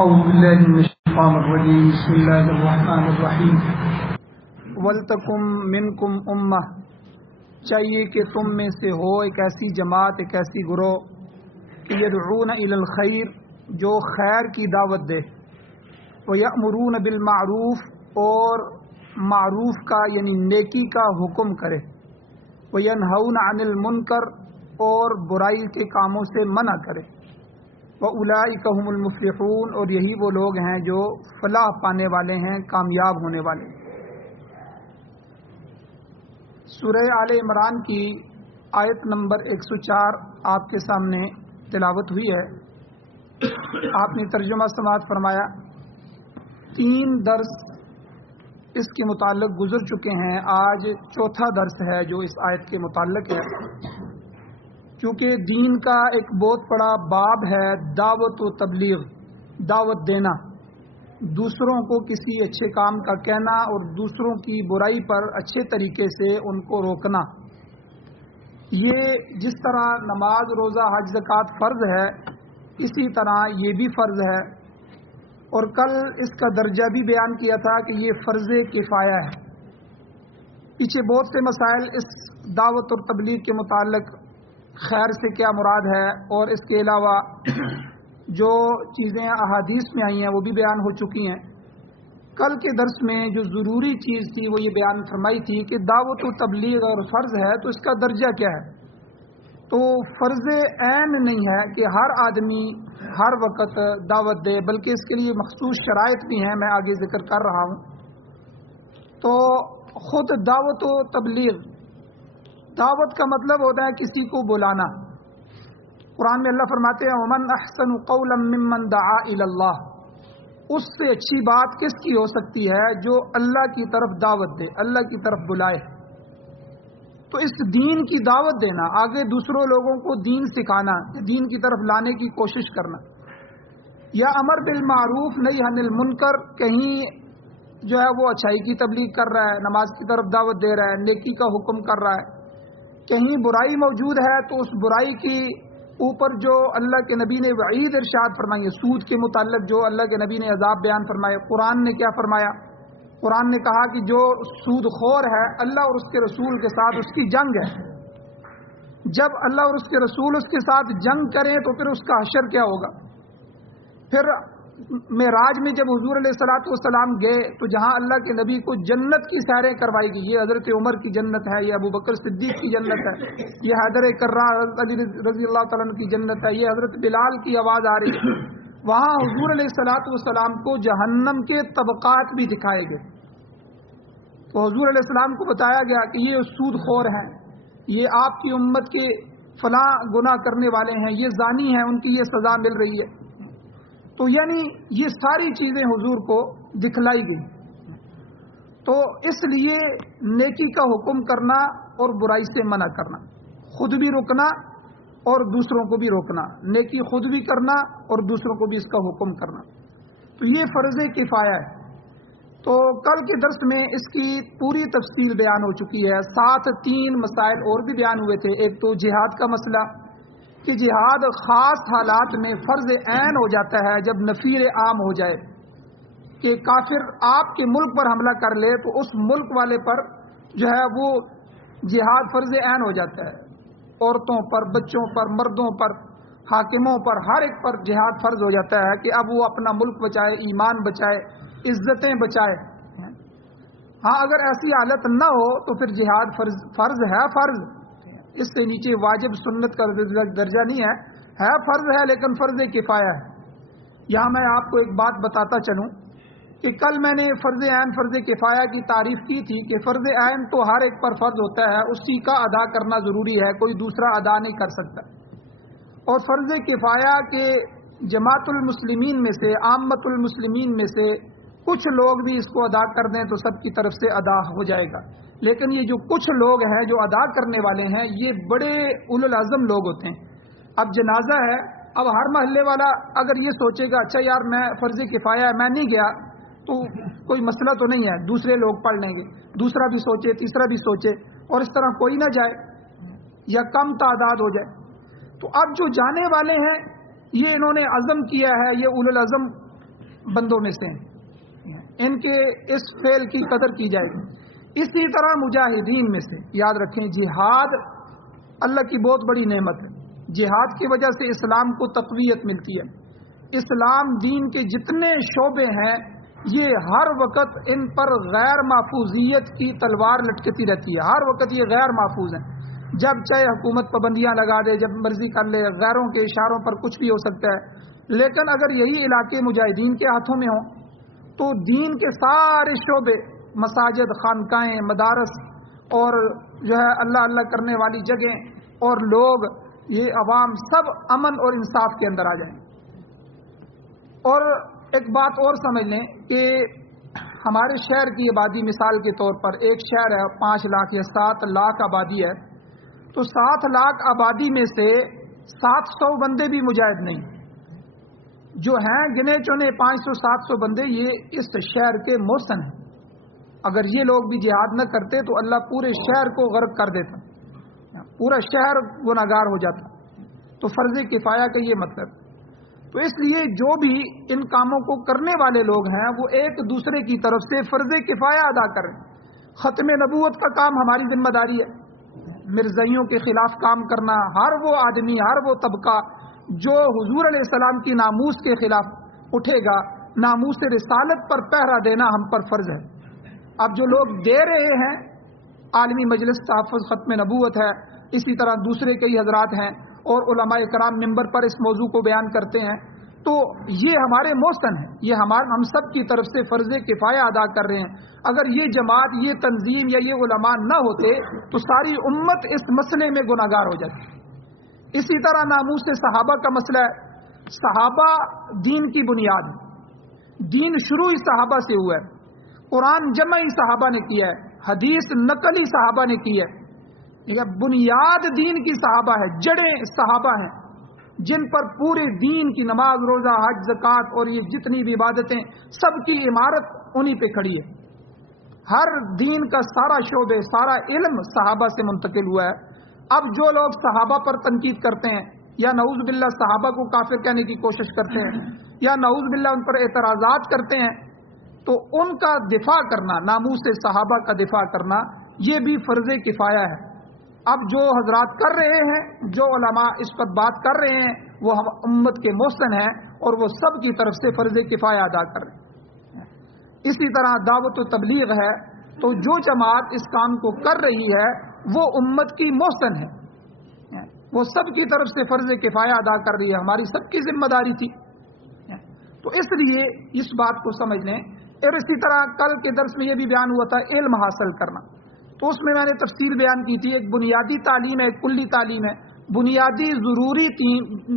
اعوذ باللہ من الشیطان الرجیم بسم اللہ الرحمن الرحیم ولتکم منکم امہ، چاہیے کہ تم میں سے ہو ایک ایسی جماعت، ایک ایسی گروہ کہ یدعون الی الخیر، جو خیر کی دعوت دے، ویأمرون بالمعروف، اور معروف کا یعنی نیکی کا حکم کرے، وینہون عن المنکر، اور برائی کے کاموں سے منع کرے، وَأُولَئِكَ هُمُ الْمُفْلِحُونَ، اور یہی وہ لوگ ہیں جو فلاح پانے والے ہیں، کامیاب ہونے والے ہیں۔ سورہ آل عمران کی آیت نمبر 104 آپ کے سامنے تلاوت ہوئی ہے۔ آپ نے ترجمہ سماعت فرمایا۔ 3 درس اس کے متعلق گزر چکے ہیں، آج چوتھا درس ہے جو اس آیت کے متعلق ہے۔ چونکہ دین کا ایک بہت بڑا باب ہے دعوت و تبلیغ، دعوت دینا، دوسروں کو کسی اچھے کام کا کہنا اور دوسروں کی برائی پر اچھے طریقے سے ان کو روکنا۔ یہ جس طرح نماز، روزہ، حج، زکوٰۃ فرض ہے، اسی طرح یہ بھی فرض ہے، اور کل اس کا درجہ بھی بیان کیا تھا کہ یہ فرض کفایہ ہے۔ پیچھے بہت سے مسائل اس دعوت اور تبلیغ کے متعلق، خیر سے کیا مراد ہے، اور اس کے علاوہ جو چیزیں احادیث میں آئی ہیں وہ بھی بیان ہو چکی ہیں۔ کل کے درس میں جو ضروری چیز تھی وہ یہ بیان فرمائی تھی کہ دعوت و تبلیغ اور فرض ہے تو اس کا درجہ کیا ہے۔ تو فرض عین نہیں ہے کہ ہر آدمی ہر وقت دعوت دے، بلکہ اس کے لیے مخصوص شرائط بھی ہیں، میں آگے ذکر کر رہا ہوں۔ تو خود دعوت و تبلیغ، دعوت کا مطلب ہوتا ہے کسی کو بلانا۔ قرآن میں اللہ فرماتے ہیں وَمَنْ أَحْسَنُ قَوْلًا مِّمَّنْ دَعَا إِلَى اللَّهِ، اس سے اچھی بات کس کی ہو سکتی ہے جو اللہ کی طرف دعوت دے، اللہ کی طرف بلائے۔ تو اس دین کی دعوت دینا، آگے دوسروں لوگوں کو دین سکھانا، دین کی طرف لانے کی کوشش کرنا، یا امر بالمعروف نہی عن المنکر، کہیں جو ہے وہ اچھائی کی تبلیغ کر رہا ہے، نماز کی طرف دعوت دے رہا ہے، نیکی کا حکم کر رہا ہے، کہیں برائی موجود ہے تو اس برائی کی اوپر جو اللہ کے نبی نے وعید ارشاد فرمائی ہے، سود کے متعلق جو اللہ کے نبی نے عذاب بیان فرمائے، قرآن نے کیا فرمایا؟ قرآن نے کہا کہ جو سود خور ہے، اللہ اور اس کے رسول کے ساتھ اس کی جنگ ہے۔ جب اللہ اور اس کے رسول اس کے ساتھ جنگ کریں تو پھر اس کا حشر کیا ہوگا؟ پھر معراج میں جب حضور علیہ الصلوۃ والسلام گئے تو جہاں اللہ کے نبی کو جنت کی سیریں کروائی گئی، یہ حضرت عمر کی جنت ہے، یہ ابو بکر صدیق کی جنت ہے، یہ حیدر کرار حضرت علی رضی اللہ تعالیٰ عنہ کی جنت ہے، یہ حضرت بلال کی آواز آ رہی ہے۔ وہاں حضور علیہ الصلوۃ والسلام کو جہنم کے طبقات بھی دکھائے گئے، تو حضور علیہ السلام کو بتایا گیا کہ یہ سود خور ہیں، یہ آپ کی امت کے فلاں گناہ کرنے والے ہیں، یہ زانی ہیں، ان کی یہ سزا مل رہی ہے۔ تو یعنی یہ ساری چیزیں حضور کو دکھلائی گئی۔ تو اس لیے نیکی کا حکم کرنا اور برائی سے منع کرنا، خود بھی رکنا اور دوسروں کو بھی روکنا، نیکی خود بھی کرنا اور دوسروں کو بھی اس کا حکم کرنا، تو یہ فرض کفایہ ہے۔ تو کل کے درس میں اس کی پوری تفصیل بیان ہو چکی ہے، ساتھ 3 مسائل اور بھی بیان ہوئے تھے۔ ایک تو جہاد کا مسئلہ کہ جہاد خاص حالات میں فرض عین ہو جاتا ہے، جب نفیر عام ہو جائے کہ کافر آپ کے ملک پر حملہ کر لے تو اس ملک والے پر جو ہے وہ جہاد فرض عین ہو جاتا ہے، عورتوں پر، بچوں پر، مردوں پر، حاکموں پر، ہر ایک پر جہاد فرض ہو جاتا ہے کہ اب وہ اپنا ملک بچائے، ایمان بچائے، عزتیں بچائے۔ ہاں اگر ایسی حالت نہ ہو تو پھر جہاد فرض ہے، فرض، اس سے نیچے واجب سنت کا درجہ نہیں ہے فرض ہے، لیکن فرض کفایہ ہے۔ یہاں میں آپ کو ایک بات بتاتا چلوں کہ کل میں نے فرض عین فرض کفایہ کی تعریف کی تھی کہ فرض عین تو ہر ایک پر فرض ہوتا ہے، اسی کا ادا کرنا ضروری ہے، کوئی دوسرا ادا نہیں کر سکتا، اور فرض کفایہ کے جماعت المسلمین میں سے، عامت المسلمین میں سے کچھ لوگ بھی اس کو ادا کر دیں تو سب کی طرف سے ادا ہو جائے گا، لیکن یہ جو کچھ لوگ ہیں جو ادا کرنے والے ہیں یہ بڑے اولو العزم لوگ ہوتے ہیں۔ اب جنازہ ہے، اب ہر محلے والا اگر یہ سوچے گا اچھا یار میں فرض کفایہ ہے میں نہیں گیا تو کوئی مسئلہ تو نہیں ہے، دوسرے لوگ پڑھ لیں گے، دوسرا بھی سوچے، تیسرا بھی سوچے، اور اس طرح کوئی نہ جائے یا کم تعداد ہو جائے۔ تو اب جو جانے والے ہیں یہ انہوں نے عزم کیا ہے، یہ اولو العزم بندوں میں سے ہیں، ان کے اس فعل کی قدر کی جائے گی۔ اسی طرح مجاہدین میں سے یاد رکھیں، جہاد اللہ کی بہت بڑی نعمت ہے۔ جہاد کی وجہ سے اسلام کو تقویت ملتی ہے۔ اسلام دین کے جتنے شعبے ہیں یہ ہر وقت ان پر غیر محفوظیت کی تلوار لٹکتی رہتی ہے، ہر وقت یہ غیر محفوظ ہیں۔ جب چاہے حکومت پابندیاں لگا دے، جب مرضی کر لے، غیروں کے اشاروں پر کچھ بھی ہو سکتا ہے، لیکن اگر یہی علاقے مجاہدین کے ہاتھوں میں ہوں تو دین کے سارے شعبے، مساجد، خانقاہیں، مدارس اور جو ہے اللہ اللہ کرنے والی جگہیں اور لوگ، یہ عوام سب امن اور انصاف کے اندر آ جائیں۔ اور ایک بات اور سمجھ لیں کہ ہمارے شہر کی آبادی مثال کے طور پر، ایک شہر ہے 5 لاکھ یا 7 لاکھ آبادی ہے، تو 7 لاکھ آبادی میں سے 700 بندے بھی مجاہد نہیں جو ہیں، گنے چنے 500-700 بندے یہ اس شہر کے محسن ہیں۔ اگر یہ لوگ بھی جہاد نہ کرتے تو اللہ پورے شہر کو غرق کر دیتا، پورا شہر گناہگار ہو جاتا۔ تو فرض کفایہ کا یہ مطلب۔ تو اس لیے جو بھی ان کاموں کو کرنے والے لوگ ہیں وہ ایک دوسرے کی طرف سے فرض کفایہ ادا کریں۔ ختم نبوت کا کام ہماری ذمہ داری ہے۔ مرزائیوں کے خلاف کام کرنا، ہر وہ آدمی، ہر وہ طبقہ جو حضور علیہ السلام کی ناموس کے خلاف اٹھے گا، ناموس رسالت پر پہرا دینا ہم پر فرض ہے۔ اب جو لوگ دے رہے ہیں، عالمی مجلس تحفظ ختم نبوت ہے، اسی طرح دوسرے کئی حضرات ہیں اور علماء کرام ممبر پر اس موضوع کو بیان کرتے ہیں، تو یہ ہمارے محسن ہیں، یہ ہم سب کی طرف سے فرض کفایہ ادا کر رہے ہیں۔ اگر یہ جماعت، یہ تنظیم یا یہ علماء نہ ہوتے تو ساری امت اس مسئلے میں گناہگار ہو جاتی۔ اسی طرح ناموس صحابہ کا مسئلہ ہے۔ صحابہ دین کی بنیاد ہے، دین شروع ہی صحابہ سے ہوا ہے، قرآن جمع ہی صحابہ نے کیا ہے، حدیث نقل ہی صحابہ نے کی ہے۔ بنیاد دین کی صحابہ ہے، جڑیں صحابہ ہیں جن پر پورے دین کی نماز، روزہ، حج، زکوٰۃ اور یہ جتنی بھی عبادتیں، سب کی عمارت انہی پہ کھڑی ہے۔ ہر دین کا سارا شعبے، سارا علم صحابہ سے منتقل ہوا ہے۔ اب جو لوگ صحابہ پر تنقید کرتے ہیں یا نعوذ باللہ صحابہ کو کافر کہنے کی کوشش کرتے ہیں یا نعوذ باللہ ان پر اعتراضات کرتے ہیں، تو ان کا دفاع کرنا، ناموس صحابہ کا دفاع کرنا، یہ بھی فرض کفایہ ہے۔ اب جو حضرات کر رہے ہیں، جو علماء اس پر بات کر رہے ہیں، وہ امت کے محسن ہیں اور وہ سب کی طرف سے فرض کفایہ ادا کر رہے ہیں۔ اسی طرح دعوت و تبلیغ ہے، تو جو جماعت اس کام کو کر رہی ہے وہ امت کی محسن ہے، وہ سب کی طرف سے فرض کفایہ ادا کر رہی ہے، ہماری سب کی ذمہ داری تھی۔ تو اس لیے اس بات کو سمجھ لیں۔ اور اسی طرح کل کے درس میں یہ بھی بیان ہوا تھا علم حاصل کرنا، تو اس میں نے تفصیل بیان کی تھی۔ ایک بنیادی تعلیم ہے، ایک کلی تعلیم ہے۔ بنیادی ضروری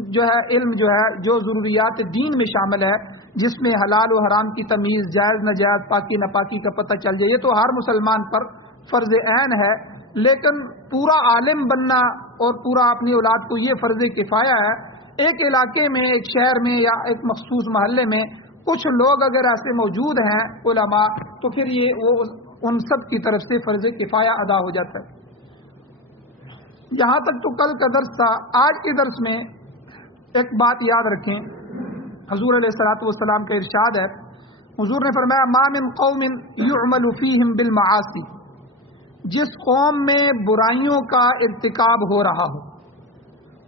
جو ہے علم جو ہے، جو ضروریات دین میں شامل ہے، جس میں حلال و حرام کی تمیز، جائز ناجائز، پاکی ناپاکی کا پتہ چل جائے، یہ تو ہر مسلمان پر فرض عین ہے۔ لیکن پورا عالم بننا اور پورا اپنی اولاد کو یہ فرض کفایہ ہے۔ ایک علاقے میں، ایک شہر میں یا ایک مخصوص محلے میں کچھ لوگ اگر ایسے موجود ہیں علماء، تو پھر یہ وہ ان سب کی طرف سے فرض کفایہ ادا ہو جاتا ہے۔ یہاں تک تو کل کا درس تھا۔ آج کے درس میں ایک بات یاد رکھیں، حضور علیہ الصلوۃ والسلام کا ارشاد ہے، حضور نے فرمایا ما من قوم يعمل فيهم بالمعاصی، جس قوم میں برائیوں کا ارتکاب ہو رہا ہو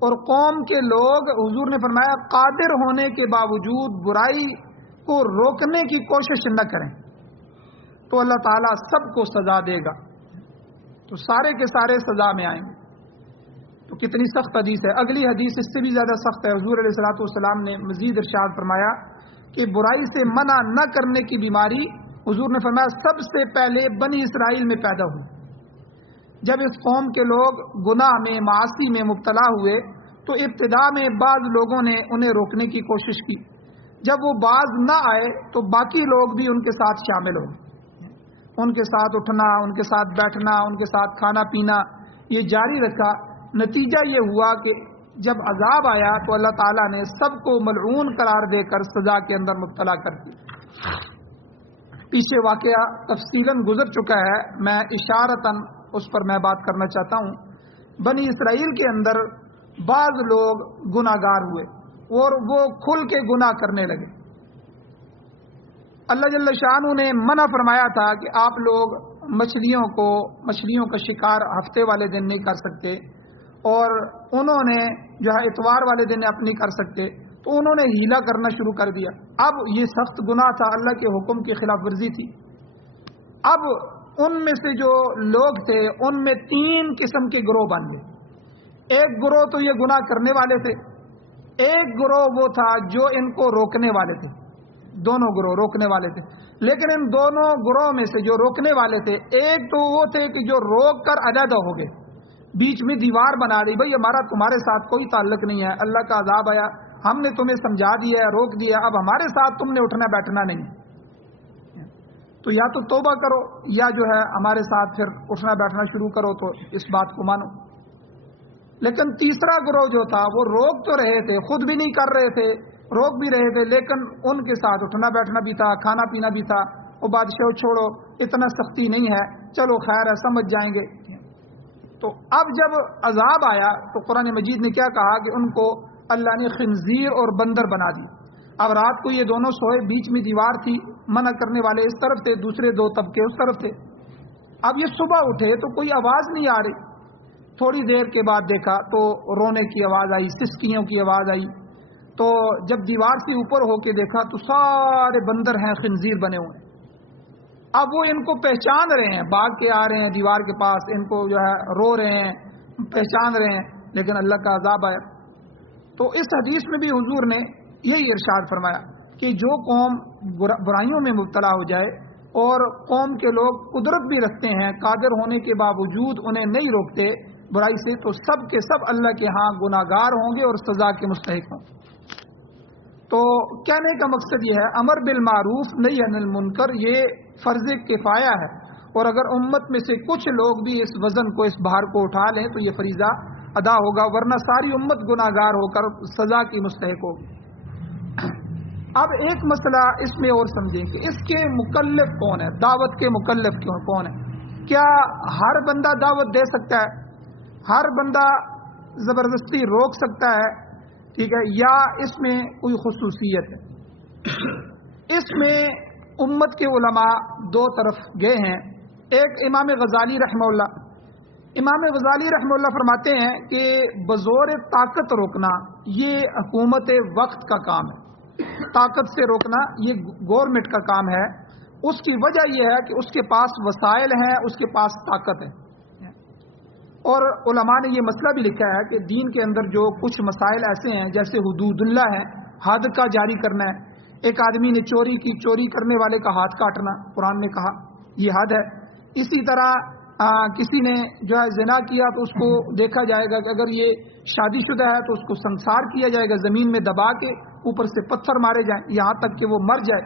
اور قوم کے لوگ، حضور نے فرمایا، قادر ہونے کے باوجود برائی کو روکنے کی کوشش نہ کریں، تو اللہ تعالیٰ سب کو سزا دے گا، تو سارے کے سارے سزا میں آئیں گے۔ تو کتنی سخت حدیث ہے۔ اگلی حدیث اس سے بھی زیادہ سخت ہے۔ حضور علیہ الصلوۃ والسلام نے مزید ارشاد فرمایا کہ برائی سے منع نہ کرنے کی بیماری، حضور نے فرمایا، سب سے پہلے بنی اسرائیل میں پیدا ہوئی۔ جب اس قوم کے لوگ گناہ میں، معاصی میں مبتلا ہوئے تو ابتدا میں بعض لوگوں نے انہیں روکنے کی کوشش کی۔ جب وہ باز نہ آئے تو باقی لوگ بھی ان کے ساتھ شامل ہو، ان کے ساتھ اٹھنا، ان کے ساتھ بیٹھنا، ان کے ساتھ کھانا پینا یہ جاری رکھا۔ نتیجہ یہ ہوا کہ جب عذاب آیا تو اللہ تعالیٰ نے سب کو ملعون قرار دے کر سزا کے اندر مبتلا کر دیا۔ پیچھے واقعہ تفصیلاً گزر چکا ہے، میں اشارتاً اس پر میں بات کرنا چاہتا ہوں۔ بنی اسرائیل کے اندر بعض لوگ گناہگار ہوئے اور وہ کھل کے گناہ کرنے لگے۔ اللہ جل شانہ نے منع فرمایا تھا کہ آپ لوگ مچھلیوں کا شکار ہفتے والے دن نہیں کر سکتے، اور انہوں نے جو ہے اتوار والے دن آپ نہیں کر سکتے، تو انہوں نے ہیلا کرنا شروع کر دیا۔ اب یہ سخت گناہ تھا، اللہ کے حکم کی خلاف ورزی تھی۔ اب ان میں سے جو لوگ تھے ان میں 3 قسم کے گروہ بن گئے۔ ایک گروہ تو یہ گناہ کرنے والے تھے، ایک گروہ وہ تھا جو ان کو روکنے والے تھے، دونوں گروہ روکنے والے تھے۔ لیکن ان دونوں گروہ میں سے جو روکنے والے تھے، ایک تو وہ تھے کہ جو روک کر علیحدہ ہو گئے، بیچ میں دیوار بنا دی، بھئی ہمارا تمہارے ساتھ کوئی تعلق نہیں ہے، اللہ کا عذاب آیا، ہم نے تمہیں سمجھا دیا ہے، روک دیا، اب ہمارے ساتھ تم نے اٹھنا بیٹھنا نہیں، تو یا تو توبہ کرو یا جو ہے ہمارے ساتھ پھر اٹھنا بیٹھنا شروع کرو، تو اس بات کو مانو۔ لیکن تیسرا گروہ جو تھا وہ روک تو رہے تھے، خود بھی نہیں کر رہے تھے، روک بھی رہے تھے، لیکن ان کے ساتھ اٹھنا بیٹھنا بھی تھا، کھانا پینا بھی تھا۔ وہ بادشاہ چھوڑو، اتنا سختی نہیں ہے، چلو خیر ہے، سمجھ جائیں گے۔ تو اب جب عذاب آیا تو قرآن مجید نے کیا کہا کہ ان کو اللہ نے خنزیر اور بندر بنا دی۔ اب رات کو یہ دونوں سوئے، بیچ میں دیوار تھی، منع کرنے والے اس طرف تھے، دوسرے 2 طبقے اس طرف تھے۔ اب یہ صبح اٹھے تو کوئی آواز نہیں آ رہی، تھوڑی دیر کے بعد دیکھا تو رونے کی آواز آئی، سسکیوں کی آواز آئی، تو جب دیوار سے اوپر ہو کے دیکھا تو سارے بندر ہیں، خنزیر بنے ہوئے ہیں۔ اب وہ ان کو پہچان رہے ہیں، بھاگ کے آ رہے ہیں دیوار کے پاس، ان کو جو ہے رو رہے ہیں، پہچان رہے ہیں، لیکن اللہ کا عذاب آیا۔ تو اس حدیث میں بھی حضور نے یہی ارشاد فرمایا کہ جو قوم برائیوں میں مبتلا ہو جائے اور قوم کے لوگ قدرت بھی رکھتے ہیں، قادر ہونے کے باوجود انہیں نہیں روکتے برائی سے، تو سب کے سب اللہ کے ہاں گناہگار ہوں گے اور سزا کے مستحق ہوں گے۔ تو کہنے کا مقصد یہ ہے، امر بالمعروف نہی عن المنکر یہ فرض کفایہ ہے، اور اگر امت میں سے کچھ لوگ بھی اس وزن کو، اس بھار کو اٹھا لیں تو یہ فریضہ ادا ہوگا، ورنہ ساری امت گناہگار ہو کر سزا کی مستحق ہوگی۔ اب ایک مسئلہ اس میں اور سمجھیں کہ اس کے مکلف کون ہے، دعوت کے مکلف کون ہے؟ کیا ہر بندہ دعوت دے سکتا ہے؟ ہر بندہ زبردستی روک سکتا ہے؟ ٹھیک ہے، یا اس میں کوئی خصوصیت ہے؟ اس میں امت کے علماء 2 طرف گئے ہیں۔ ایک امام غزالی رحمہ اللہ، امام غزالی رحمہ اللہ فرماتے ہیں کہ بزور طاقت روکنا یہ حکومت وقت کا کام ہے، طاقت سے روکنا یہ گورنمنٹ کا کام ہے۔ اس کی وجہ یہ ہے کہ اس کے پاس وسائل ہیں، اس کے پاس طاقت ہے۔ اور علماء نے یہ مسئلہ بھی لکھا ہے کہ دین کے اندر جو کچھ مسائل ایسے ہیں جیسے حدود اللہ ہے، حد کا جاری کرنا ہے، ایک آدمی نے چوری کی، چوری کرنے والے کا ہاتھ کاٹنا، قرآن نے کہا یہ حد ہے۔ اسی طرح کسی نے جو ہے زنا کیا تو اس کو دیکھا جائے گا کہ اگر یہ شادی شدہ ہے تو اس کو سنسار کیا جائے گا، زمین میں دبا کے اوپر سے پتھر مارے جائیں یہاں تک کہ وہ مر جائے،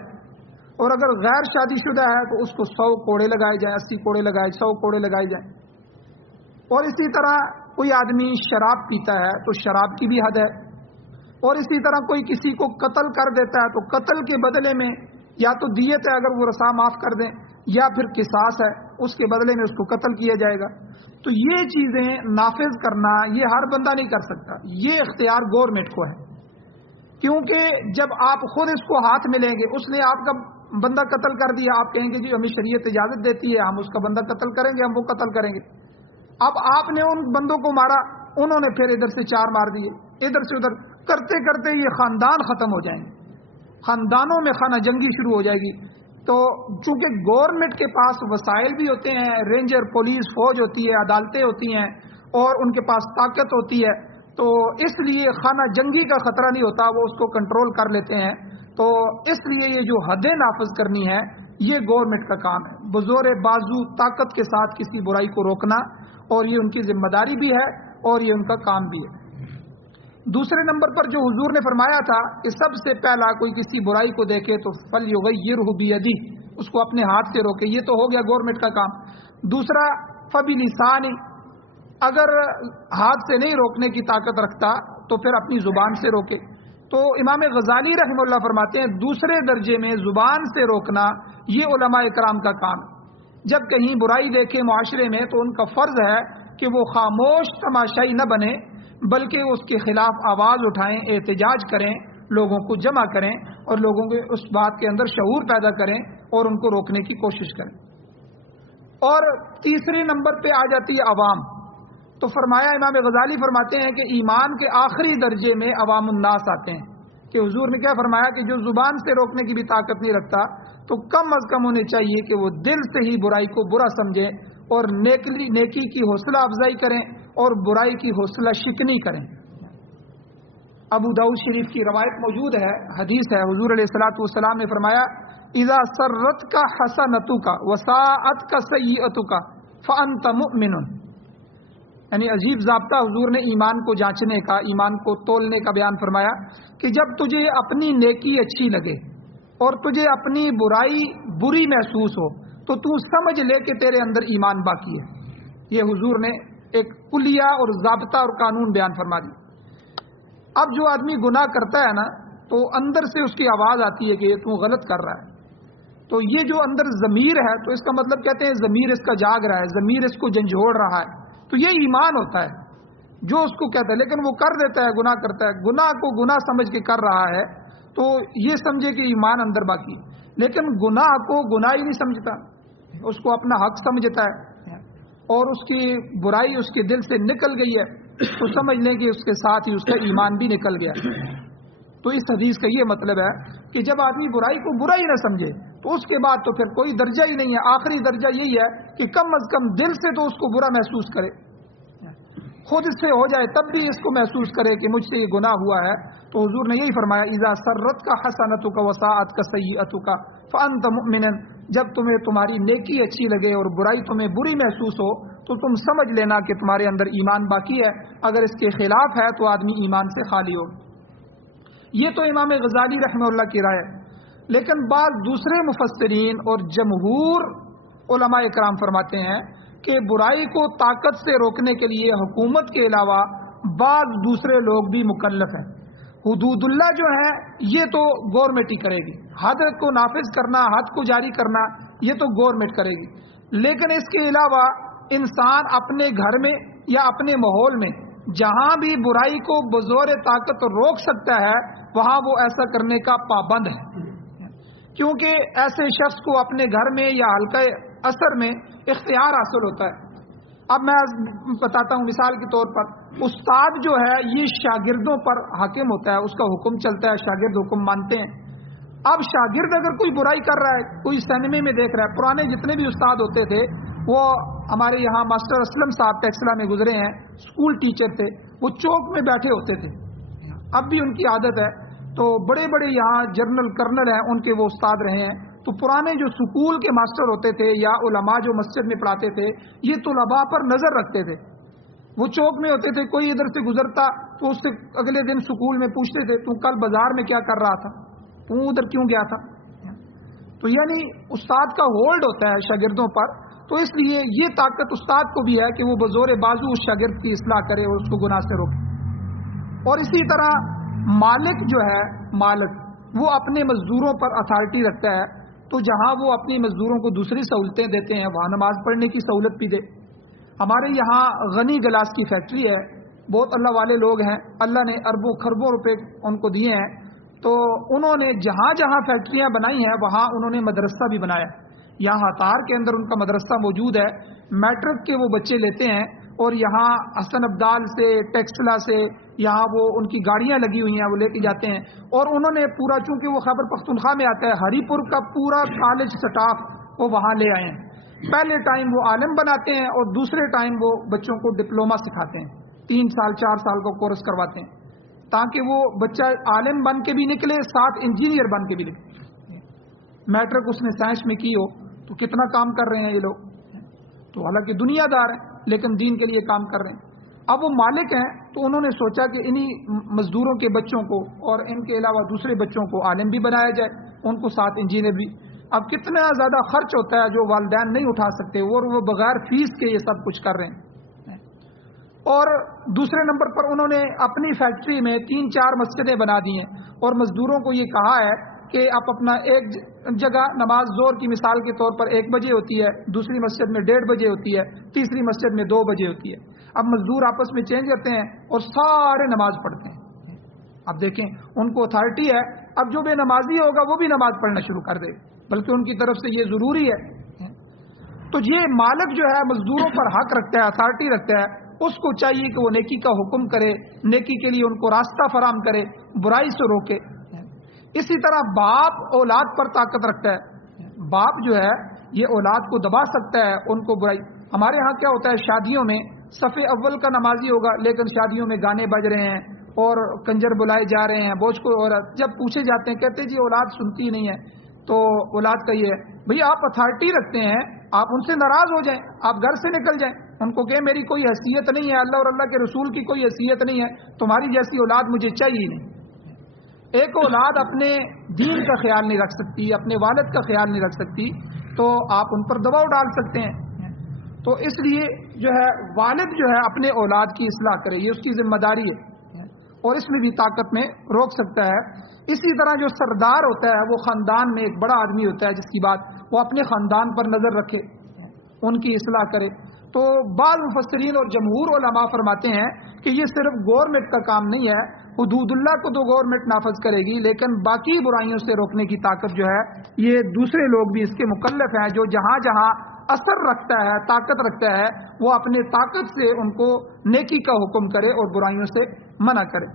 اور اگر غیر شادی شدہ ہے تو اس کو 100 کوڑے لگائے جائیں، 80 کوڑے لگائے، 100 کوڑے لگائے جائیں۔ اور اسی طرح کوئی آدمی شراب پیتا ہے تو شراب کی بھی حد ہے، اور اسی طرح کوئی کسی کو قتل کر دیتا ہے تو قتل کے بدلے میں یا تو دیت ہے اگر وہ رسا معاف کر دیں، یا پھر قصاص ہے، اس کے بدلے میں اس کو قتل کیا جائے گا۔ تو یہ چیزیں نافذ کرنا یہ ہر بندہ نہیں کر سکتا، یہ اختیار گورنمنٹ کو ہے، کیونکہ جب آپ خود اس کو ہاتھ میں لیں گے، اس نے آپ کا بندہ قتل کر دیا، آپ کہیں گے جی ہمیں شریعت اجازت دیتی ہے، ہم اس کا بندہ قتل کریں گے، ہم وہ قتل کریں گے۔ اب آپ نے ان بندوں کو مارا، انہوں نے پھر ادھر سے 4 مار دیے، ادھر سے ادھر، کرتے کرتے یہ خاندان ختم ہو جائیں گے، خاندانوں میں خانہ جنگی شروع ہو جائے گی۔ تو چونکہ گورنمنٹ کے پاس وسائل بھی ہوتے ہیں، رینجر، پولیس، فوج ہوتی ہے، عدالتیں ہوتی ہیں، اور ان کے پاس طاقت ہوتی ہے، تو اس لیے خانہ جنگی کا خطرہ نہیں ہوتا، وہ اس کو کنٹرول کر لیتے ہیں۔ تو اس لیے یہ جو حدیں نافذ کرنی ہے یہ گورنمنٹ کا کام ہے، بزور بازو طاقت کے ساتھ کسی برائی کو روکنا، اور یہ ان کی ذمہ داری بھی ہے اور یہ ان کا کام بھی ہے۔ دوسرے نمبر پر جو حضور نے فرمایا تھا کہ سب سے پہلا کوئی کسی برائی کو دیکھے تو فلیغیرہ بیدہ، اس کو اپنے ہاتھ سے روکے، یہ تو ہو گیا گورنمنٹ کا کام۔ دوسرا فبلسانہ، اگر ہاتھ سے نہیں روکنے کی طاقت رکھتا تو پھر اپنی زبان سے روکے۔ تو امام غزالی رحمہ اللہ فرماتے ہیں دوسرے درجے میں زبان سے روکنا یہ علماء اکرام کا کام ہے۔ جب کہیں برائی دیکھے معاشرے میں تو ان کا فرض ہے کہ وہ خاموش تماشائی نہ بنے، بلکہ اس کے خلاف آواز اٹھائیں، احتجاج کریں، لوگوں کو جمع کریں اور لوگوں کے اس بات کے اندر شعور پیدا کریں اور ان کو روکنے کی کوشش کریں۔ اور تیسرے نمبر پہ آ جاتی ہے عوام۔ تو فرمایا، امام غزالی فرماتے ہیں کہ ایمان کے آخری درجے میں عوام الناس آتے ہیں، کہ حضور نے کیا فرمایا کہ جو زبان سے روکنے کی بھی طاقت نہیں رکھتا تو کم از کم انہیں چاہیے کہ وہ دل سے ہی برائی کو برا سمجھیں اور نیکی کی حوصلہ افزائی کریں اور برائی کی حوصلہ شکنی کریں۔ ابو داؤد شریف کی روایت موجود ہے، حدیث ہے، حضور علیہ الصلوۃ والسلام نے فرمایا، اذا سرت کا حسنتک وساءت کا سیئتک فانت مؤمن۔ یعنی عجیب ضابطہ حضور نے ایمان کو جانچنے کا، ایمان کو تولنے کا بیان فرمایا کہ جب تجھے اپنی نیکی اچھی لگے اور تجھے اپنی برائی بری محسوس ہو تو تو سمجھ لے کہ تیرے اندر ایمان باقی ہے۔ یہ حضور نے ایک کلیہ اور ضابطہ اور قانون بیان فرما دی۔ اب جو آدمی گناہ کرتا ہے نا تو اندر سے اس کی آواز آتی ہے کہ یہ تو غلط کر رہا ہے، تو یہ جو اندر ضمیر ہے تو اس کا مطلب کہتے ہیں ضمیر اس کا جاگ رہا ہے، ضمیر اس کو جھنجھوڑ رہا ہے، تو یہ ایمان ہوتا ہے جو اس کو کہتا ہے۔ لیکن وہ کر دیتا ہے، گناہ کرتا ہے، گناہ کو گناہ سمجھ کے کر رہا ہے تو یہ سمجھے کہ ایمان اندر باقی ہے، لیکن گناہ کو گناہ ہی نہیں سمجھتا، اس کو اپنا حق سمجھتا ہے اور اس کی برائی اس کے دل سے نکل گئی ہے تو سمجھ لیں کہ اس کے ساتھ ہی اس کا ایمان بھی نکل گیا۔ تو اس حدیث کا یہ مطلب ہے کہ جب آدمی برائی کو برا ہی نہ سمجھے تو اس کے بعد تو پھر کوئی درجہ ہی نہیں ہے، آخری درجہ یہی ہے کہ کم از کم دل سے تو اس کو برا محسوس کرے، خود سے ہو جائے تب بھی اس کو محسوس کرے کہ مجھ سے یہ گناہ ہوا ہے۔ تو حضور نے یہی فرمایا، اذا سرت کا حسنتک وساءت کا سیئتک فانت مؤمن، جب تمہیں تمہاری نیکی اچھی لگے اور برائی تمہیں بری محسوس ہو تو تم سمجھ لینا کہ تمہارے اندر ایمان باقی ہے، اگر اس کے خلاف ہے تو آدمی ایمان سے خالی ہو۔ یہ تو امام غزالی رحمہ اللہ کی رائے ہے، لیکن بعض دوسرے مفسرین اور جمہور علماء کرام فرماتے ہیں کہ برائی کو طاقت سے روکنے کے لیے حکومت کے علاوہ بعض دوسرے لوگ بھی مکلف ہیں۔ حدود اللہ جو ہے یہ تو گورنمنٹ ہی کرے گی، حد کو نافذ کرنا، حد کو جاری کرنا یہ تو گورنمنٹ کرے گی، لیکن اس کے علاوہ انسان اپنے گھر میں یا اپنے ماحول میں جہاں بھی برائی کو بزور طاقت روک سکتا ہے وہاں وہ ایسا کرنے کا پابند ہے، کیونکہ ایسے شخص کو اپنے گھر میں یا حلقہ اثر میں اختیار حاصل ہوتا ہے۔ اب میں بتاتا ہوں، مثال کے طور پر استاد جو ہے یہ شاگردوں پر حاکم ہوتا ہے، اس کا حکم چلتا ہے، شاگرد حکم مانتے ہیں۔ اب شاگرد اگر کوئی برائی کر رہا ہے، کوئی سینمے میں دیکھ رہا ہے، پرانے جتنے بھی استاد ہوتے تھے وہ ہمارے یہاں ماسٹر اسلم صاحب ٹیکسلا میں گزرے ہیں، اسکول ٹیچر تھے، وہ چوک میں بیٹھے ہوتے تھے، اب بھی ان کی عادت ہے، تو بڑے بڑے یہاں جنرل کرنل ہیں ان کے وہ استاد رہے ہیں۔ تو پرانے جو سکول کے ماسٹر ہوتے تھے یا علماء جو مسجد میں پڑھاتے تھے یہ طلباء پر نظر رکھتے تھے، وہ چوک میں ہوتے تھے، کوئی ادھر سے گزرتا تو اس سے اگلے دن سکول میں پوچھتے تھے تو کل بازار میں کیا کر رہا تھا، تو ادھر کیوں گیا تھا۔ تو یعنی استاد کا ہولڈ ہوتا ہے شاگردوں پر، تو اس لیے یہ طاقت استاد کو بھی ہے کہ وہ بزور بازو اس شاگرد کی اصلاح کرے اور اس کو گناہ سے روکے۔ اور اسی طرح مالک جو ہے، مالک وہ اپنے مزدوروں پر اتھارٹی رکھتا ہے، تو جہاں وہ اپنی مزدوروں کو دوسری سہولتیں دیتے ہیں وہاں نماز پڑھنے کی سہولت بھی دے۔ ہمارے یہاں غنی گلاس کی فیکٹری ہے، بہت اللہ والے لوگ ہیں، اللہ نے اربوں خربوں روپے ان کو دیے ہیں، تو انہوں نے جہاں جہاں فیکٹریاں بنائی ہیں وہاں انہوں نے مدرسہ بھی بنایا۔ یہاں ہتار کے اندر ان کا مدرسہ موجود ہے، میٹرک کے وہ بچے لیتے ہیں اور یہاں حسن ابدال سے، ٹیکسلا سے، یہاں وہ ان کی گاڑیاں لگی ہوئی ہیں، وہ لے کے جاتے ہیں، اور انہوں نے پورا، چونکہ وہ خیبر پختونخوا میں آتا ہے، ہری پور کا پورا کالج سٹاف وہ وہاں لے آئے ہیں۔ پہلے ٹائم وہ عالم بناتے ہیں اور دوسرے ٹائم وہ بچوں کو ڈپلوما سکھاتے ہیں، 3 سال 4 سال کا کورس کرواتے ہیں تاکہ وہ بچہ عالم بن کے بھی نکلے، ساتھ انجینئر بن کے بھی نکلے۔ میٹرک اس نے سائنس میں کی ہو تو کتنا کام کر رہے ہیں یہ لوگ، تو حالانکہ دنیا دار ہیں لیکن دین کے لیے کام کر رہے ہیں۔ اب وہ مالک ہیں تو انہوں نے سوچا کہ انہی مزدوروں کے بچوں کو اور ان کے علاوہ دوسرے بچوں کو عالم بھی بنایا جائے، ان کو ساتھ انجینئر بھی۔ اب کتنا زیادہ خرچ ہوتا ہے جو والدین نہیں اٹھا سکتے اور وہ بغیر فیس کے یہ سب کچھ کر رہے ہیں۔ اور دوسرے نمبر پر انہوں نے اپنی فیکٹری میں 3-4 مسجدیں بنا دی ہیں اور مزدوروں کو یہ کہا ہے کہ آپ اپنا ایک جگہ نماز ظہر کی مثال کے طور پر 1 بجے ہوتی ہے، دوسری مسجد میں 1:30 بجے ہوتی ہے، تیسری مسجد میں 2 بجے ہوتی ہے۔ اب مزدور آپس میں چینج کرتے ہیں اور سارے نماز پڑھتے ہیں۔ اب دیکھیں ان کو اتھارٹی ہے، اب جو بے نمازی ہوگا وہ بھی نماز پڑھنا شروع کر دے، بلکہ ان کی طرف سے یہ ضروری ہے۔ تو یہ مالک جو ہے مزدوروں پر حق رکھتا ہے، اتھارٹی رکھتا ہے، اس کو چاہیے کہ وہ نیکی کا حکم کرے، نیکی کے لیے ان کو راستہ فراہم کرے، برائی سے روکے۔ اسی طرح باپ اولاد پر طاقت رکھتا ہے، باپ جو ہے یہ اولاد کو دبا سکتا ہے، ان کو برائی۔ ہمارے ہاں کیا ہوتا ہے، شادیوں میں صف اول کا نمازی ہوگا لیکن شادیوں میں گانے بج رہے ہیں اور کنجر بلائے جا رہے ہیں، بوجھ کو، اور جب پوچھے جاتے ہیں کہتے جی اولاد سنتی نہیں ہے، تو اولاد کا یہ ہے بھئی آپ اتھارٹی رکھتے ہیں، آپ ان سے ناراض ہو جائیں، آپ گھر سے نکل جائیں، ان کو کہ میری کوئی حیثیت نہیں ہے، اللہ اور اللہ کے رسول کی کوئی حیثیت نہیں ہے، تمہاری جیسی اولاد مجھے چاہیے نہیں۔ ایک اولاد اپنے دین کا خیال نہیں رکھ سکتی، اپنے والد کا خیال نہیں رکھ سکتی، تو آپ ان پر دباؤ ڈال سکتے ہیں۔ تو اس لیے جو ہے والد جو ہے اپنے اولاد کی اصلاح کرے، یہ اس کی ذمہ داری ہے، اور اس میں بھی طاقت میں روک سکتا ہے۔ اسی طرح جو سردار ہوتا ہے وہ خاندان میں ایک بڑا آدمی ہوتا ہے جس کی بات وہ اپنے خاندان پر نظر رکھے، ان کی اصلاح کرے۔ تو بعض مفسرین اور جمہور علماء فرماتے ہیں کہ یہ صرف گورنمنٹ کا کام نہیں ہے، حدود اللہ کو تو گورنمنٹ نافذ کرے گی لیکن باقی برائیوں سے روکنے کی طاقت جو ہے یہ دوسرے لوگ بھی اس کے مکلف ہیں، جو جہاں جہاں اثر رکھتا ہے، طاقت رکھتا ہے، وہ اپنے طاقت سے ان کو نیکی کا حکم کرے اور برائیوں سے منع کرے۔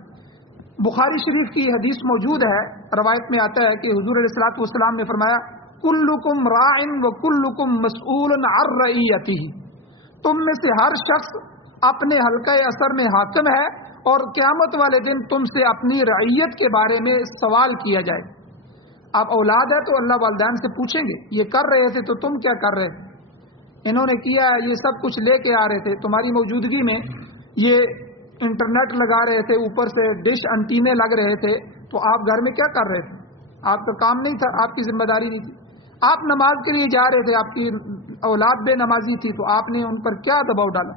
بخاری شریف کی حدیث موجود ہے، روایت میں آتا ہے کہ حضور علیہ الصلوۃ والسلام نے فرمایا کلکم راع وکلکم مسئول عن رعیتہ، تم میں سے ہر شخص اپنے حلقہ اثر میں حاکم ہے اور قیامت والے دن تم سے اپنی رعیت کے بارے میں سوال کیا جائے۔ اب اولاد ہے تو اللہ والدین سے پوچھیں گے یہ کر رہے تھے تو تم کیا کر رہے تھے، انہوں نے کیا یہ سب کچھ لے کے آ رہے تھے، تمہاری موجودگی میں یہ انٹرنیٹ لگا رہے تھے، اوپر سے ڈش انٹینے لگ رہے تھے، تو آپ گھر میں کیا کر رہے تھے، آپ کا کام نہیں تھا، آپ کی ذمہ داری نہیں تھی، آپ نماز کے لیے جا رہے تھے، آپ کی اولاد بے نمازی تھی تو آپ نے ان پر کیا دباؤ ڈالا۔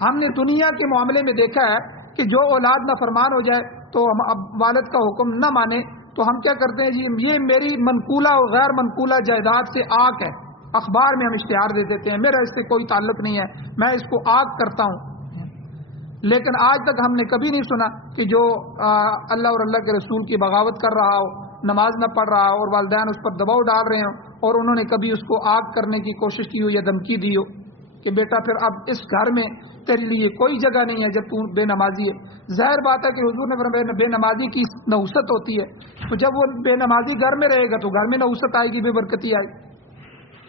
ہم نے دنیا کے معاملے میں دیکھا ہے کہ جو اولاد نافرمان ہو جائے تو ہم اب والد کا حکم نہ مانے تو ہم کیا کرتے ہیں، جی یہ میری منقولہ اور غیر منقولہ جائیداد سے آگ ہے، اخبار میں ہم اشتہار دے دیتے ہیں، میرا اس سے کوئی تعلق نہیں ہے، میں اس کو آگ کرتا ہوں۔ لیکن آج تک ہم نے کبھی نہیں سنا کہ جو اللہ اور اللہ کے رسول کی بغاوت کر رہا ہو، نماز نہ پڑھ رہا ہو اور والدین اس پر دباؤ ڈال رہے ہوں اور انہوں نے کبھی اس کو آگ کرنے کی کوشش کی ہو یا دھمکی دی ہو کہ بیٹا پھر اب اس گھر میں تیرے لیے کوئی جگہ نہیں ہے جب تو بے نمازی ہے۔ ظاہر بات ہے کہ حضور نے فرمایا بے نمازی کی نحوست ہوتی ہے، تو جب وہ بے نمازی گھر میں رہے گا تو گھر میں نحوست آئے گی، بے برکتی آئے گی۔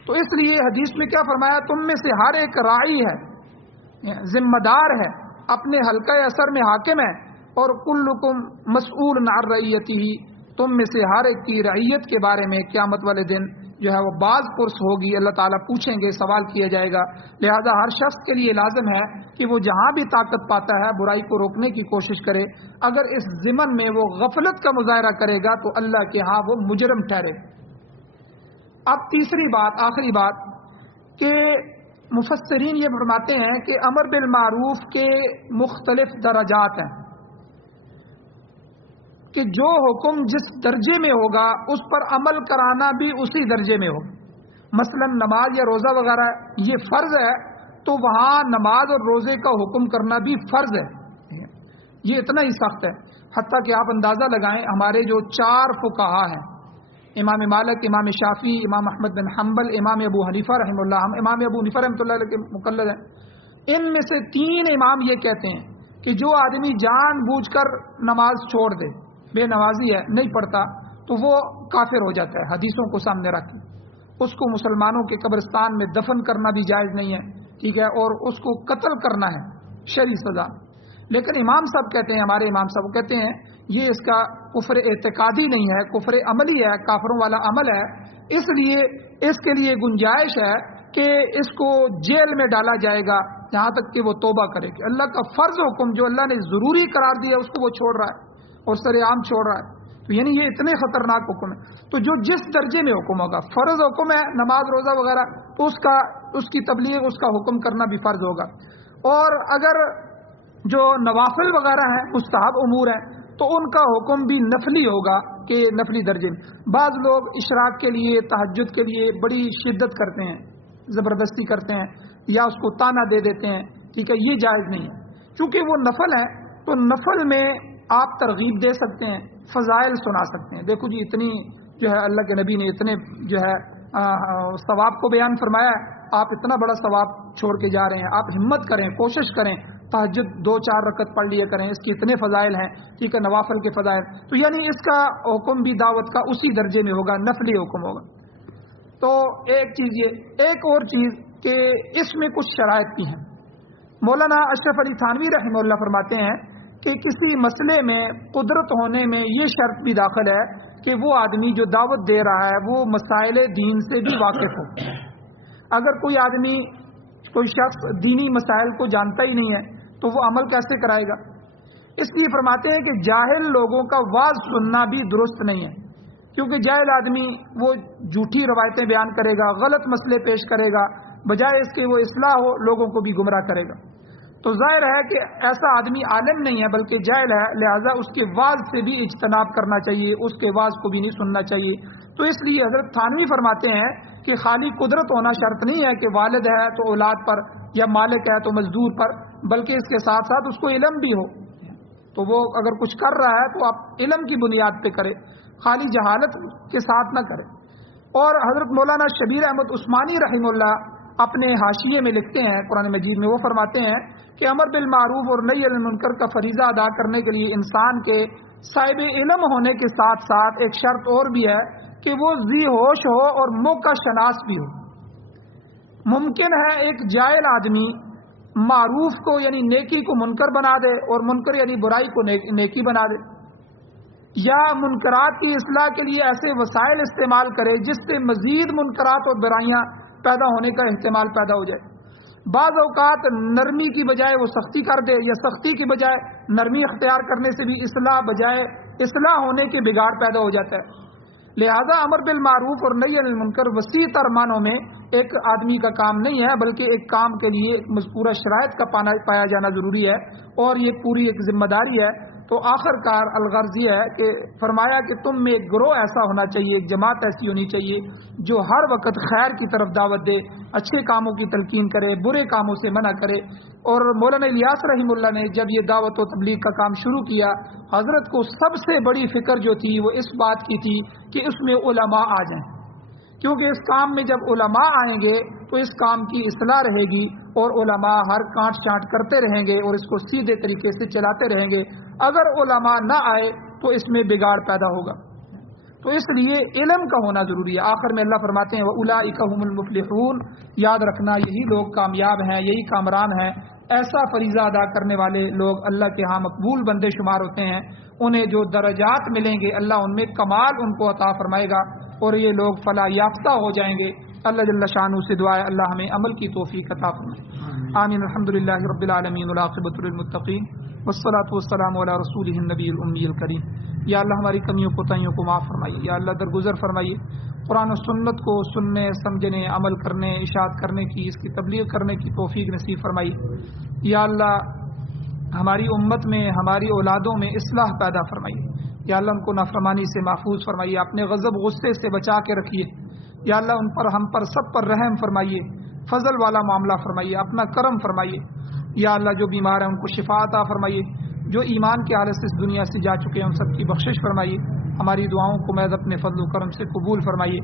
تو اس لیے حدیث میں کیا فرمایا، تم میں سے ہر ایک راعی ہے، ذمہ دار ہے، اپنے حلقہ اثر میں حاکم ہے، اور کلکم مسئول عن رعیتہ، تم میں سے ہر ایک کی رعیت کے بارے میں قیامت والے دن جو ہے وہ باز پرس ہوگی، اللہ تعالیٰ پوچھیں گے، سوال کیا جائے گا۔ لہذا ہر شخص کے لیے لازم ہے کہ وہ جہاں بھی طاقت پاتا ہے برائی کو روکنے کی کوشش کرے، اگر اس ضمن میں وہ غفلت کا مظاہرہ کرے گا تو اللہ کے ہاں وہ مجرم ٹھہرے۔ اب تیسری بات، آخری بات، کہ مفسرین یہ فرماتے ہیں کہ امر بالمعروف کے مختلف درجات ہیں، کہ جو حکم جس درجے میں ہوگا اس پر عمل کرانا بھی اسی درجے میں ہوگا۔ مثلا نماز یا روزہ وغیرہ یہ فرض ہے تو وہاں نماز اور روزے کا حکم کرنا بھی فرض ہے، یہ اتنا ہی سخت ہے۔ حتیٰ کہ آپ اندازہ لگائیں، ہمارے جو 4 فقہا ہیں، امام مالک، امام شافعی، امام احمد بن حنبل، امام ابو حنیفہ رحمہ اللہ، ہم امام ابو حنیفہ رحمۃ اللہ علیہ کے مقلد ہیں، ان میں سے 3 امام یہ کہتے ہیں کہ جو آدمی جان بوجھ کر نماز چھوڑ دے، بے نمازی ہے، نہیں پڑھتا، تو وہ کافر ہو جاتا ہے، حدیثوں کو سامنے رکھ کے اس کو مسلمانوں کے قبرستان میں دفن کرنا بھی جائز نہیں ہے، ٹھیک ہے، اور اس کو قتل کرنا ہے، شرعی سزا۔ لیکن امام صاحب کہتے ہیں، ہمارے امام صاحب کہتے ہیں یہ اس کا کفر اعتقادی نہیں ہے، کفر عملی ہے، کافروں والا عمل ہے، اس لیے اس کے لیے گنجائش ہے کہ اس کو جیل میں ڈالا جائے گا جہاں تک کہ وہ توبہ کرے، کہ اللہ کا فرض حکم جو اللہ نے ضروری قرار دیا اس کو وہ چھوڑ رہا ہے اور سر عام چھوڑ رہا ہے، تو یعنی یہ اتنے خطرناک حکم ہے۔ تو جو جس درجے میں حکم ہوگا، فرض حکم ہے نماز روزہ وغیرہ، تو اس کی تبلیغ، اس کا حکم کرنا بھی فرض ہوگا۔ اور اگر جو نوافل وغیرہ ہیں، مستحب امور ہیں، تو ان کا حکم بھی نفلی ہوگا، کہ نفلی درجے میں۔ بعض لوگ اشراق کے لیے، تہجد کے لیے بڑی شدت کرتے ہیں، زبردستی کرتے ہیں یا اس کو تانا دے دیتے ہیں، ٹھیک ہے، یہ جائز نہیں ہے، چونکہ وہ نفل ہے، تو نفل میں آپ ترغیب دے سکتے ہیں، فضائل سنا سکتے ہیں. دیکھو جی اتنی جو ہے اللہ کے نبی نے اتنے جو ہے ثواب کو بیان فرمایا ہے، آپ اتنا بڑا ثواب چھوڑ کے جا رہے ہیں. آپ ہمت کریں، کوشش کریں، تہجد 2-4 رکعت پڑھ لیا کریں. اس کے اتنے فضائل ہیں، ٹھیک ہے، نوافل کے فضائل. تو یعنی اس کا حکم بھی دعوت کا اسی درجے میں ہوگا، نفلی حکم ہوگا. تو ایک چیز یہ، ایک اور چیز کہ اس میں کچھ شرائط بھی ہیں. مولانا اشرف علی تھانوی رحمہ اللہ فرماتے ہیں کہ کسی مسئلے میں قدرت ہونے میں یہ شرط بھی داخل ہے کہ وہ آدمی جو دعوت دے رہا ہے وہ مسائل دین سے بھی واقف ہو. اگر کوئی آدمی، کوئی شخص دینی مسائل کو جانتا ہی نہیں ہے تو وہ عمل کیسے کرائے گا؟ اس لیے فرماتے ہیں کہ جاہل لوگوں کا واعظ سننا بھی درست نہیں ہے، کیونکہ جاہل آدمی وہ جھوٹی روایتیں بیان کرے گا، غلط مسئلے پیش کرے گا، بجائے اس کے وہ اصلاح ہو لوگوں کو بھی گمراہ کرے گا. تو ظاہر ہے کہ ایسا آدمی عالم نہیں ہے بلکہ جاہل ہے، لہذا اس کے واعظ سے بھی اجتناب کرنا چاہیے، اس کے واعظ کو بھی نہیں سننا چاہیے. تو اس لیے حضرت تھانوی فرماتے ہیں کہ خالی قدرت ہونا شرط نہیں ہے کہ والد ہے تو اولاد پر، یا مالک ہے تو مزدور پر، بلکہ اس کے ساتھ ساتھ اس کو علم بھی ہو. تو وہ اگر کچھ کر رہا ہے تو آپ علم کی بنیاد پہ کرے، خالی جہالت کے ساتھ نہ کرے. اور حضرت مولانا شبیر احمد عثمانی رحمہ اللہ اپنے حاشیے میں لکھتے ہیں قرآن مجید میں، وہ فرماتے ہیں کہ امر بالمعروف اور نہی عن المنکر کا فریضہ ادا کرنے کے لیے انسان کے صاحب علم ہونے کے ساتھ ساتھ ایک شرط اور بھی ہے کہ وہ ذی ہوش ہو اور موقع شناس بھی ہو. ممکن ہے ایک جاہل آدمی معروف کو یعنی نیکی کو منکر بنا دے اور منکر یعنی برائی کو نیکی بنا دے، یا منکرات کی اصلاح کے لیے ایسے وسائل استعمال کرے جس سے مزید منکرات اور برائیاں پیدا ہونے کا احتمال پیدا ہو جائے. بعض اوقات نرمی کی بجائے وہ سختی کر دے، یا سختی کی بجائے نرمی اختیار کرنے سے بھی اصلاح بجائے اصلاح ہونے کے بگاڑ پیدا ہو جاتا ہے. لہذا امر بالمعروف اور نہی عن المنکر وسیع تر معنوں میں ایک آدمی کا کام نہیں ہے، بلکہ ایک کام کے لیے ایک مذکورہ شرائط کا پایا جانا ضروری ہے، اور یہ پوری ایک ذمہ داری ہے. تو آخر کار الغرض یہ ہے کہ فرمایا کہ تم میں ایک گروہ ایسا ہونا چاہیے، ایک جماعت ایسی ہونی چاہیے جو ہر وقت خیر کی طرف دعوت دے، اچھے کاموں کی تلقین کرے، برے کاموں سے منع کرے. اور مولانا الیاس رحمہ اللہ نے جب یہ دعوت و تبلیغ کا کام شروع کیا، حضرت کو سب سے بڑی فکر جو تھی وہ اس بات کی تھی کہ اس میں علماء آ جائیں، کیونکہ اس کام میں جب علماء آئیں گے تو اس کام کی اصلاح رہے گی، اور علماء ہر کانٹ چانٹ کرتے رہیں گے اور اس کو سیدھے طریقے سے چلاتے رہیں گے. اگر علماء نہ آئے تو اس میں بگاڑ پیدا ہوگا. تو اس لیے علم کا ہونا ضروری ہے. آخر میں اللہ فرماتے ہیں وَأُولَئِكَ هُمُ الْمُفْلِحُونَ، یاد رکھنا یہی لوگ کامیاب ہیں، یہی کامران ہیں. ایسا فریضہ ادا کرنے والے لوگ اللہ کے ہاں مقبول بندے شمار ہوتے ہیں. انہیں جو درجات ملیں گے اللہ ان میں کمال ان کو عطا فرمائے گا، اور یہ لوگ فلاح یافتہ ہو جائیں گے. اللہ جل شانہ سے دعا ہے اللہ ہمیں عمل کی توفیق عطا فرمائے. آمین. الحمدللہ رب العالمین والعاقبۃ للمتقین والصلاۃ والسلام علی رسولہ النبی الامی الکریم. یا اللہ ہماری کمیوں کوتاہیوں کو معاف فرمائیے، یا اللہ درگزر فرمائیے. قرآن و سنت کو سننے، سمجھنے، عمل کرنے، اشاعت کرنے کی، اس کی تبلیغ کرنے کی توفیق نصیب فرمائیے. یا اللہ ہماری امت میں، ہماری اولادوں میں اصلاح پیدا فرمائیے. یا اللہ ان کو نافرمانی سے محفوظ فرمائیے، اپنے غضب غصے سے بچا کے رکھیے. یا اللہ ان پر، ہم پر، سب پر رحم فرمائیے، فضل والا معاملہ فرمائیے، اپنا کرم فرمائیے. یا اللہ جو بیمار ہیں ان کو شفا عطا فرمائیے، جو ایمان کی حالت سے اس دنیا سے جا چکے ہیں ان سب کی بخشش فرمائیے. ہماری دعاؤں کو محض اپنے فضل و کرم سے قبول فرمائیے.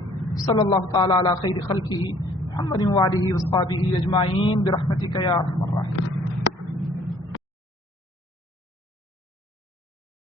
صلی اللہ تعالی علی خیر خلقہ محمد و آلہ و اصحابہ اجمعین برحمتک یا ارحم الراحمین.